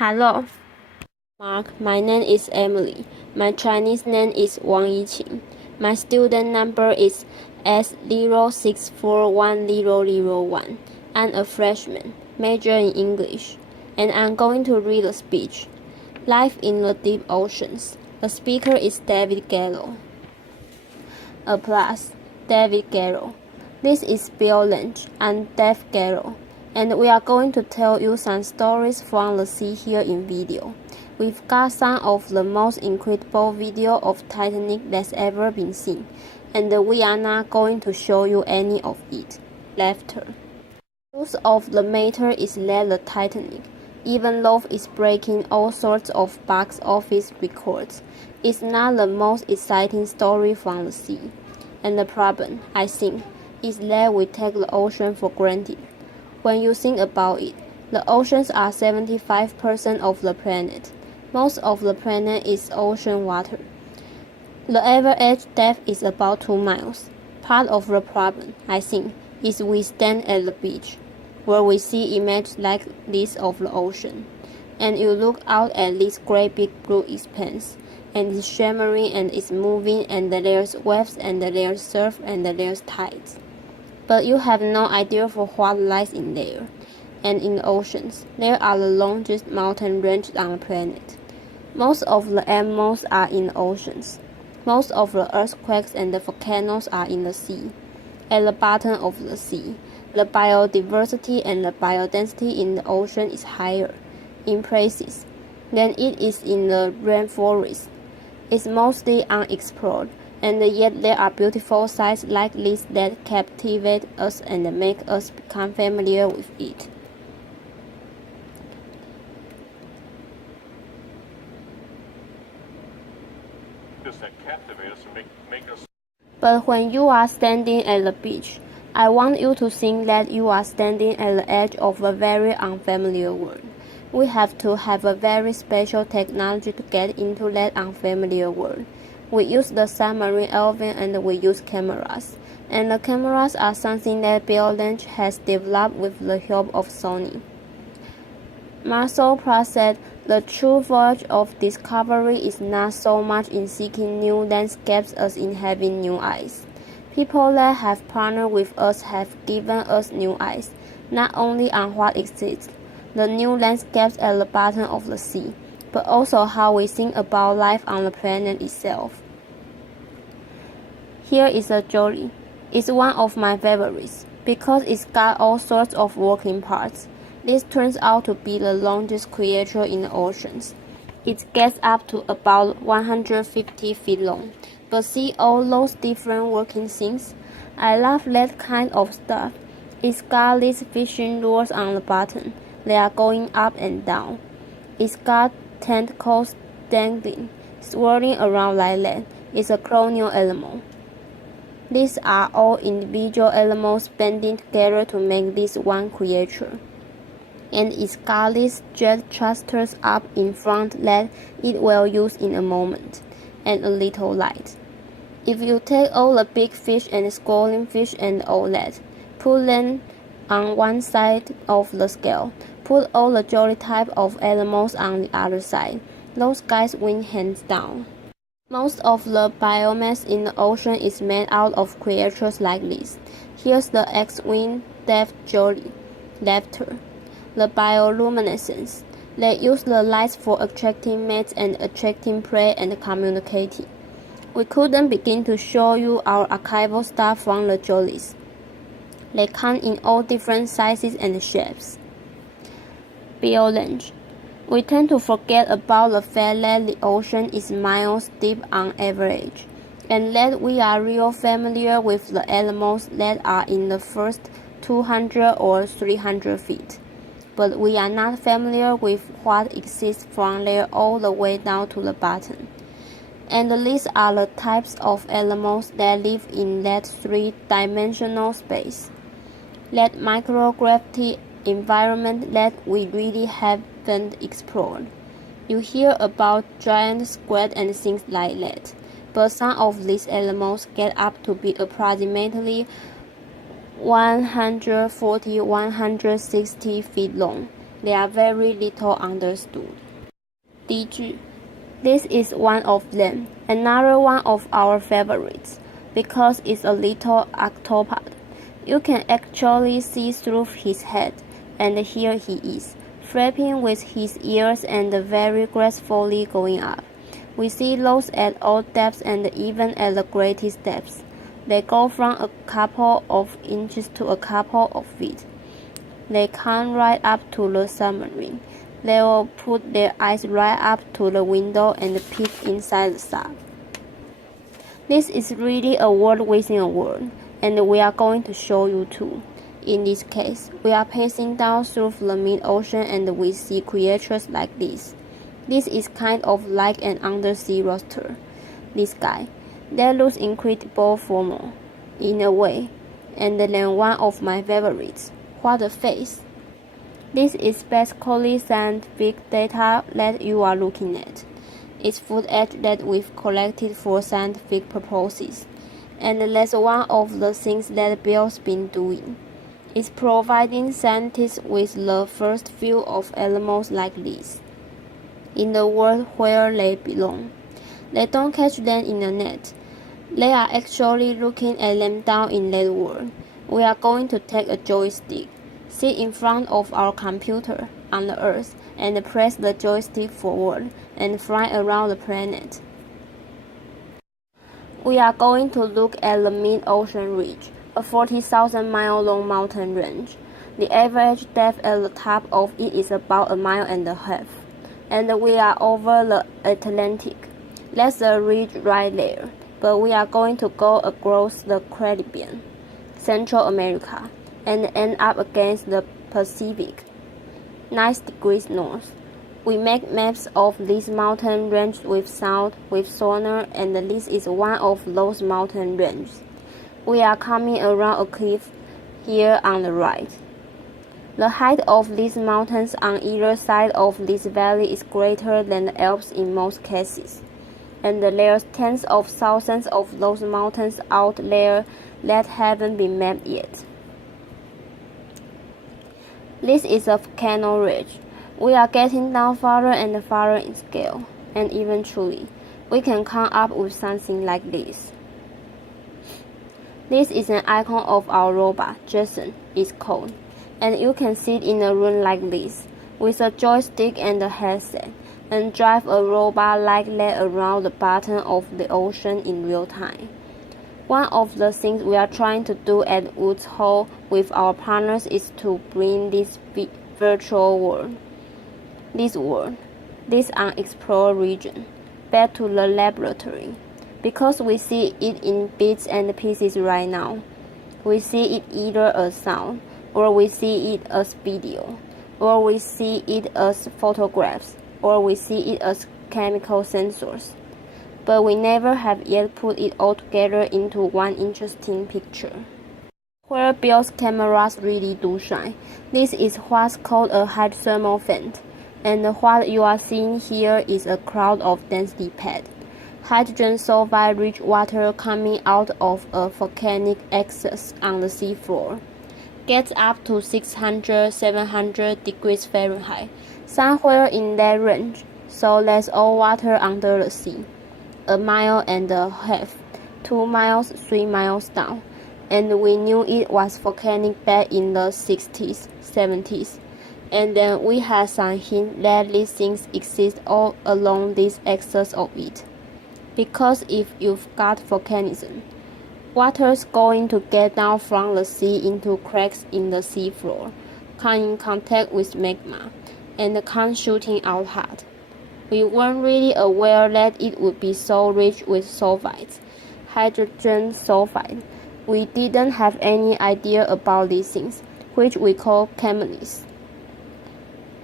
Hello, Mark. My name is Emily. My Chinese name is Wang Yiqing. My student number is S06410001. I'm a freshman, major in English, and I'm going to read a speech. Life in the Deep Oceans. The speaker is David Gallo. Applause. David Gallo. This is Bill Lynch. I'm Dave Gallo, and we are going to tell you some stories from the sea here in video. We've got some of the most incredible video of Titanic that's ever been seen, and we are not going to show you any of it. Laughter. Truth of the matter is that the Titanic, even though it's breaking all sorts of box office records, is not the most exciting story from the sea. And the problem, I think, is that we take the ocean for granted. When you think about it, the oceans are 75% of the planet. Most of the planet is ocean water. The average depth is about 2 miles. Part of the problem, I think, is we stand at the beach, where we see images like this of the ocean, and you look out at this great big blue expanse, and it's shimmering and it's moving, and there's waves and there's surf and there's tides. But you have no idea for what lies in there. And in the oceans, there are the longest mountain ranges on the planet. Most of the animals are in the oceans. Most of the earthquakes and the volcanoes are in the sea. At the bottom of the sea, the biodiversity and the biodensity in the ocean is higher, in places, than it is in the rainforest. It's mostly unexplored, and yet there are beautiful sights like this that captivate us and make us become familiar with it. That captivate us and make us. But when you are standing at the beach, I want you to think that you are standing at the edge of a very unfamiliar world. We have to have a very special technology to get into that unfamiliar world. We use the submarine elephant and we use cameras. And the cameras are something that Bill Lynch has developed with the help of Sony. Marcel Proust said, "The true voyage of discovery is not so much in seeking new landscapes as in having new eyes." People that have partnered with us have given us new eyes, not only on what exists, the new landscapes at the bottom of the sea, but also how we think about life on the planet itself. Here is a jolly. It's one of my favorites, because it's got all sorts of working parts. This turns out to be the longest creature in the oceans. It gets up to about 150 feet long. But see all those different working things? I love that kind of stuff. It's got these fishing lures on the bottom. They are going up and down. It's got tentacles dangling, swirling around like that. It's a colonial animal. These are all individual animals banding together to make this one creature. And it's got these jet thrusters up in front that it will use in a moment, and a little light. If you take all the big fish and schooling fish and all that, put them on one side of the scale, put all the jolly type of animals on the other side, those guys win hands down. Most of the biomass in the ocean is made out of creatures like this. Here's the X-wing Death Jolly, Laughter. The bioluminescence. They use the lights for attracting mates and attracting prey and communicating. We couldn't begin to show you our archival stuff from the jollies. They come in all different sizes and shapes. Bill Lynch. We tend to forget about the fact that the ocean is miles deep on average, and that we are real familiar with the animals that are in the first 200 or 300 feet. But we are not familiar with what exists from there all the way down to the bottom. And these are the types of animals that live in that three-dimensional space, that microgravity environment that we really haven't explored. You hear about giant squid and things like that, but some of these animals get up to be approximately 140-160 feet long, They are very little understood. 第句 This is one of them, another one of our favorites, because it's a little octopod. You can actually see through his head, and here he is, flapping with his ears and very gracefully going up. We see those at all depths and even at the greatest depths. They go from a couple of inches to a couple of feet. They come right up to the submarine. They will put their eyes right up to the window and peek inside the sub. This is really a world within a world, and we are going to show you too. In this case, we are passing down through the mid-ocean and we see creatures like this. This is kind of like an undersea rooster. This guy, that looks incredible formal, in a way, and then one of my favorites. What a face! This is basically scientific data that you are looking at. It's footage that we've collected for scientific purposes, and that's one of the things that Bill's been doing. It's providing scientists with the first view of animals like this, in the world where they belong. They don't catch them in a net. They are actually looking at them down in that world. We are going to take a joystick, sit in front of our computer on the Earth, and press the joystick forward and fly around the planet. We are going to look at the mid-ocean ridge, a 40,000-mile-long mountain range. The average depth at the top of it is about 1.5 miles, and we are over the Atlantic. That's the ridge right there, but we are going to go across the Caribbean, Central America, and end up against the Pacific, 9 degrees north. We make maps of this mountain range with sound, with sonar, and this is one of those mountain ranges. We are coming around a cliff here on the right. The height of these mountains on either side of this valley is greater than the Alps in most cases, and there's tens of thousands of those mountains out there that haven't been mapped yet. This is a volcano ridge. We are getting down farther and farther in scale, and eventually, we can come up with something like this. This is an icon of our robot, Jason, it's called, and you can sit in a room like this, with a joystick and a headset, and drive a robot like that around the bottom of the ocean in real time. One of the things we are trying to do at Woods Hole with our partners is to bring this virtual world, this unexplored region, back to the laboratory, because we see it in bits and pieces right now. We see it either as sound, or we see it as video, or we see it as photographs, or we see it as chemical sensors. But we never have yet put it all together into one interesting picture. Where Bill's cameras really do shine, this is what's called a hydrothermal vent, and what you are seeing here is a cloud of density pad. Hydrogen sulfide-rich water coming out of a volcanic axis on the seafloor. Gets up to 600-700 degrees Fahrenheit, somewhere in that range, so that's all water under the sea. 1.5 miles, 2 miles, 3 miles down, and we knew it was volcanic back in the 60s, 70s, and then we had some hint that these things exist all along this axis of it. Because if you've got volcanism, water's going to get down from the sea into cracks in the seafloor, come in contact with magma, and come shooting out hot. We weren't really aware that it would be so rich with sulfides, hydrogen sulfide. We didn't have any idea about these things, which we call chemicals.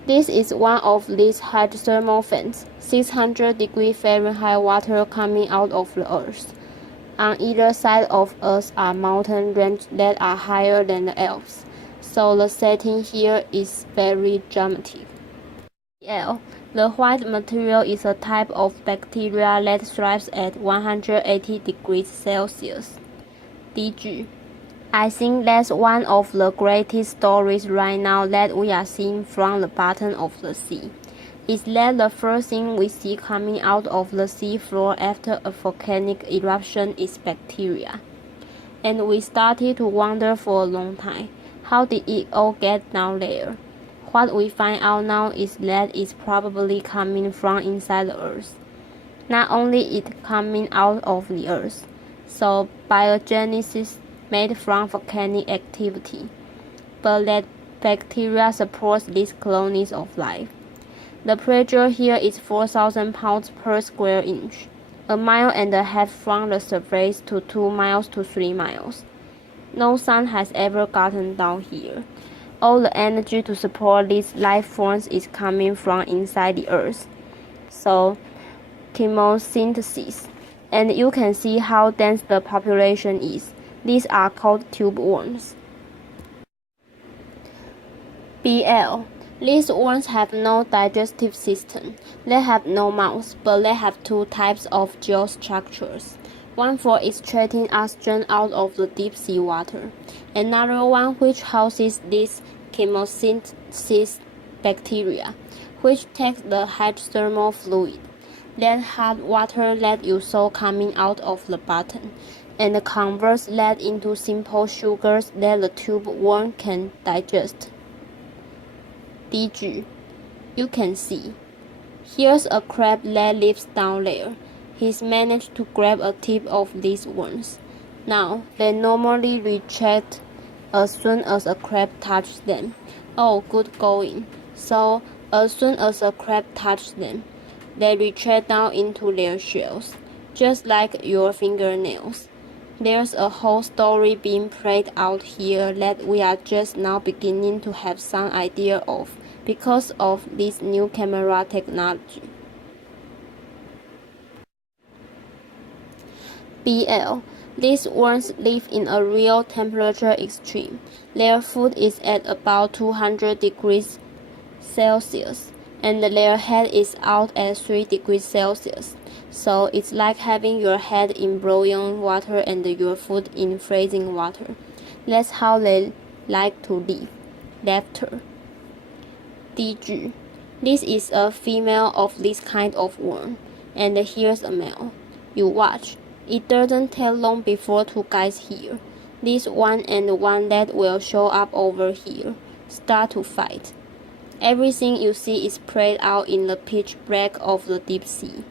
This is one of these hydrothermal vents, 600 degrees Fahrenheit water coming out of the earth. On either side of us are mountain ranges that are higher than the Alps, so the setting here is very dramatic. The white material is a type of bacteria that thrives at 180 degrees Celsius. 第句 I think that's one of the greatest stories right now that we are seeing from the bottom of the sea. Is that the first thing we see coming out of the sea floor after a volcanic eruption is bacteria. And we started to wonder for a long time, how did it all get down there? What we find out now is that it's probably coming from inside the earth. Not only it coming out of the earth, so biogenesis made from volcanic activity, but that bacteria supports these colonies of life. The pressure here is 4,000 pounds per square inch, a mile and a half from the surface to 2 miles to 3 miles. No sun has ever gotten down here. All the energy to support these life forms is coming from inside the earth. So, chemosynthesis. And you can see how dense the population is. These are called tube worms. BL. These worms have no digestive system. They have no mouth, but they have two types of jaw structures. One for extracting oxygen out of the deep sea water. Another one which houses these chemosynthesis bacteria, which takes the hydrothermal fluid, that hot water that you saw coming out of the bottom, and converts that into simple sugars that the tube worm can digest. DG. You can see. Here's a crab that lives down there. He's managed to grab a tip of these worms. Now, they normally retract as soon as a crab touches them. Oh, good going. So, as soon as a crab touches them, they retract down into their shells, just like your fingernails. There's a whole story being played out here that we are just now beginning to have some idea of because of this new camera technology. BL. These worms live in a real temperature extreme. Their food is at about 200 degrees Celsius, and their head is out at 3 degrees Celsius. So it's like having your head in boiling water and your foot in freezing water. That's how they like to live. Laughter. DG. This is a female of this kind of worm, and here's a male. You watch. It doesn't take long before two guys here, this one and the one that will show up over here, start to fight. Everything you see is played out in the pitch black of the deep sea.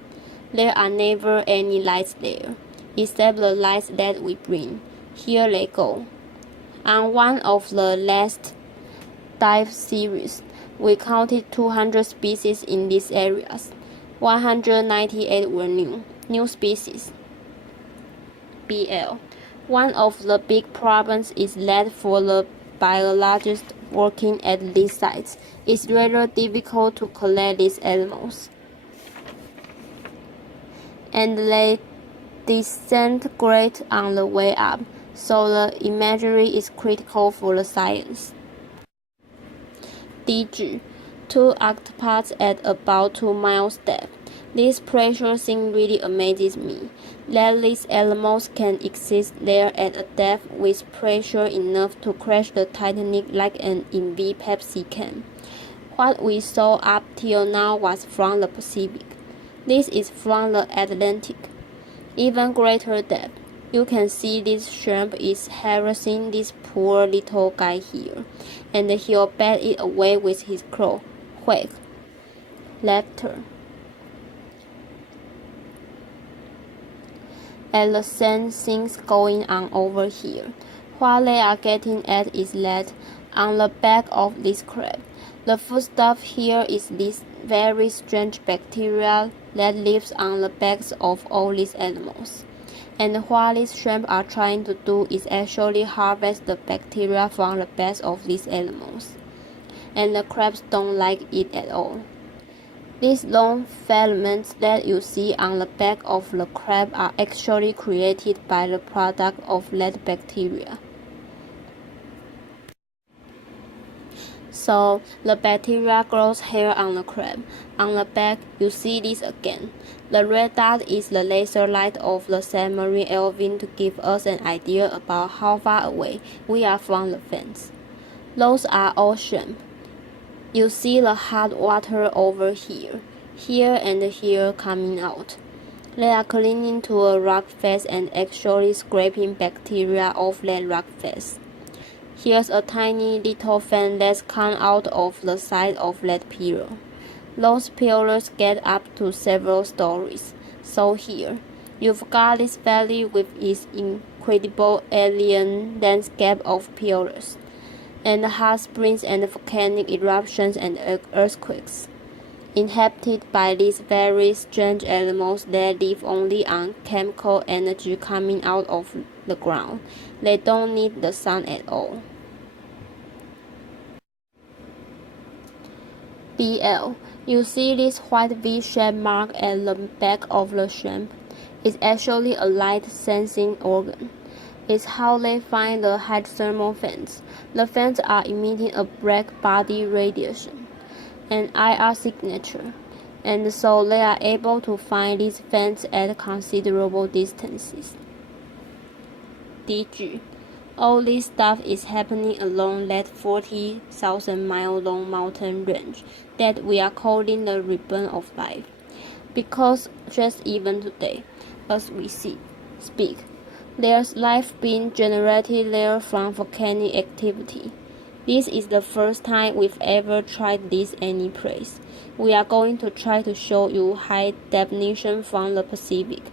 There are never any lights there, except the lights that we bring. Here they go. On one of the last dive series, we counted 200 species in these areas. 198 were new species. BL. One of the big problems is that for the biologists working at these sites, it's rather difficult to collect these animals, and they disintegrate on the way up, so the imagery is critical for the science. DG. Two octopods at about 2 miles depth. This pressure thing really amazes me, that these animals can exist there at a depth with pressure enough to crash the Titanic like an EV Pepsi can. What we saw up till now was from the Pacific. This is from the Atlantic. Even greater depth. You can see this shrimp is harassing this poor little guy here, and he'll bat it away with his claw. Whack. Laughter. At the same things going on over here. What they are getting at is that on the back of this crab, the foodstuff here is this very strange bacteria that lives on the backs of all these animals. And what these shrimp are trying to do is actually harvest the bacteria from the backs of these animals. And the crabs don't like it at all. These long filaments that you see on the back of the crab are actually created by the product of that bacteria. So the bacteria grows hair on the crab. On the back, you see this again. The red dot is the laser light of the submarine Elvin to give us an idea about how far away we are from the fence. Those are all shrimp. You see the hot water over here, here and here coming out. They are clinging to a rock face and actually scraping bacteria off that rock face. Here's a tiny little fan that's come out of the side of that pillar. Those pillars get up to several stories. So here, you've got this valley with its incredible alien landscape of pillars, and hot springs and volcanic eruptions and earthquakes, inhabited by these very strange animals that live only on chemical energy coming out of the ground. They don't need the sun at all. BL. You see this white V-shaped mark at the back of the shrimp? It's actually a light sensing organ. It's how they find the hydrothermal vents. The vents are emitting a black body radiation, an IR signature, and so they are able to find these vents at considerable distances. DG. All this stuff is happening along that 40,000-mile long mountain range that we are calling the ribbon of life. Because just even today, as we speak, there's life being generated there from volcanic activity. This is the first time we've ever tried this any place. We are going to try to show you high definition from the Pacific.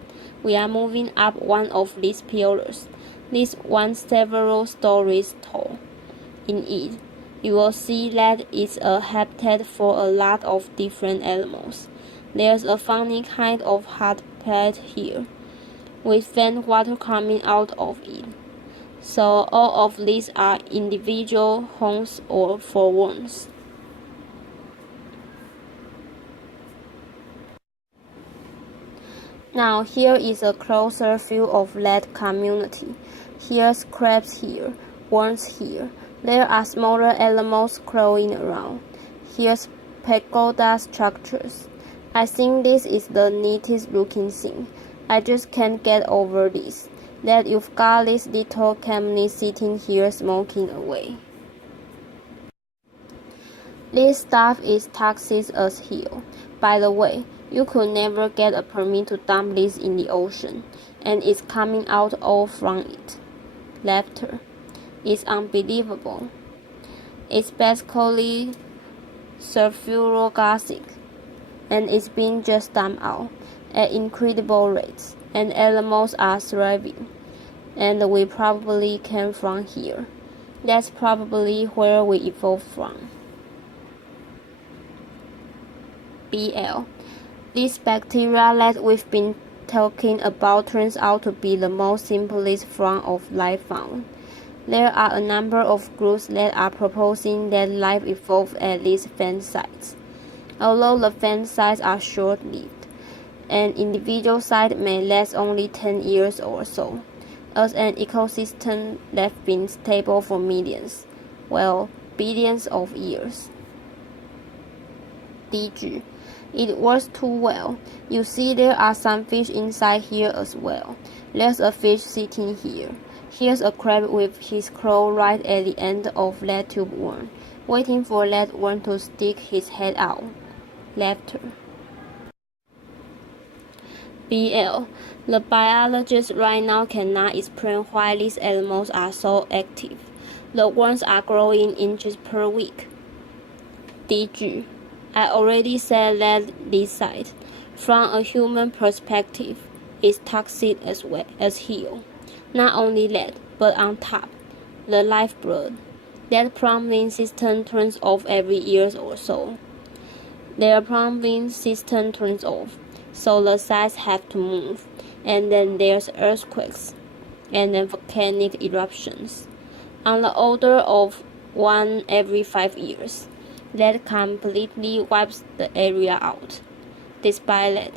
We are moving up one of these pillars. This one several stories tall. In it, you will see that it's a habitat for a lot of different animals. There's a funny kind of hot plate here, with vent water coming out of it. So all of these are individual homes or for worms. Now here is a closer view of that community. Here's crabs here, worms here. There are smaller animals crawling around. Here's pagoda structures. I think this is the neatest looking thing. I just can't get over this, that you've got this little company sitting here smoking away. This stuff is toxic as hell. By the way, you could never get a permit to dump this in the ocean, and it's coming out all from it. Laughter. It's unbelievable. It's basically sulfurous, and it's being just dumped out at incredible rates, and animals are thriving. And we probably came from here. That's probably where we evolved from. BL. This bacteria that we've been talking about turns out to be the most simplest form of life found. There are a number of groups that are proposing that life evolved at these vent sites. Although the vent sites are short-lived, an individual site may last only 10 years or so, as an ecosystem that's been stable for millions, well, billions of years. DG. It works too well. You see there are some fish inside here as well. There's a fish sitting here. Here's a crab with his claw right at the end of that tube worm, waiting for that worm to stick his head out. Laughter. BL. The biologists right now cannot explain why these animals are so active. The worms are growing inches per week. DG. I already said that this site, from a human perspective, is toxic as well as hell. Not only that, but on top, the lifeblood. That plumbing system turns off every year or so. Their plumbing system turns off, so the sites have to move, and then there's earthquakes, and then volcanic eruptions, on the order of one every 5 years. That completely wipes the area out. Despite that,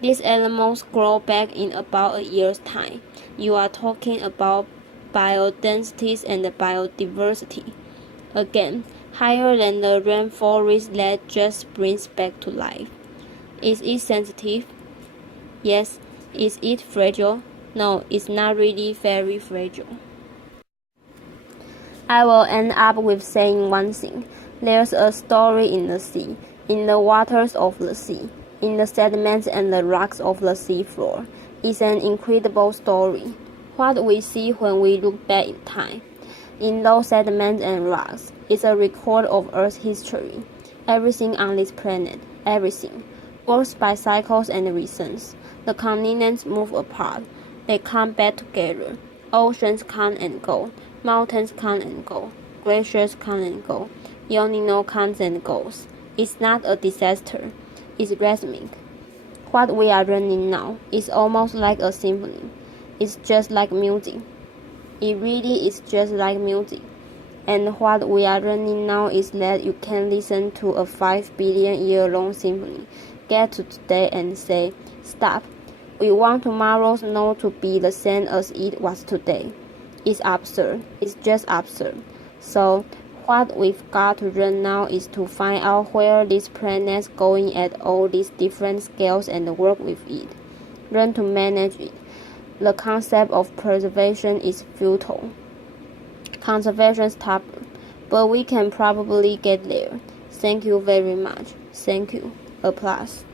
these animals grow back in about a year's time. You are talking about biodensities and biodiversity. Again, higher than the rainforest that just springs back to life. Is it sensitive? Yes. Is it fragile? No, it's not really very fragile. I will end up with saying one thing. There's a story in the sea, in the waters of the sea, in the sediments and the rocks of the seafloor. It's an incredible story. What we see when we look back in time, in those sediments and rocks, is a record of Earth's history. Everything on this planet, everything, works by cycles and reasons. The continents move apart. They come back together. Oceans come and go. Mountains come and go. Glaciers come and go. El Nino comes and goes. It's not a disaster. It's rhythmic. What we are learning now is almost like a symphony. It's just like music. It really is just like music. And what we are learning now is that you can listen to a 5 billion year long symphony, get to today and say, stop. We want tomorrow's note to be the same as it was today. It's absurd. It's just absurd. So, what we've got to learn now is to find out where this planet's going at all these different scales and work with it. Learn to manage it. The concept of preservation is futile. Conservation stubborn. But we can probably get there. Thank you very much. Thank you. Applause.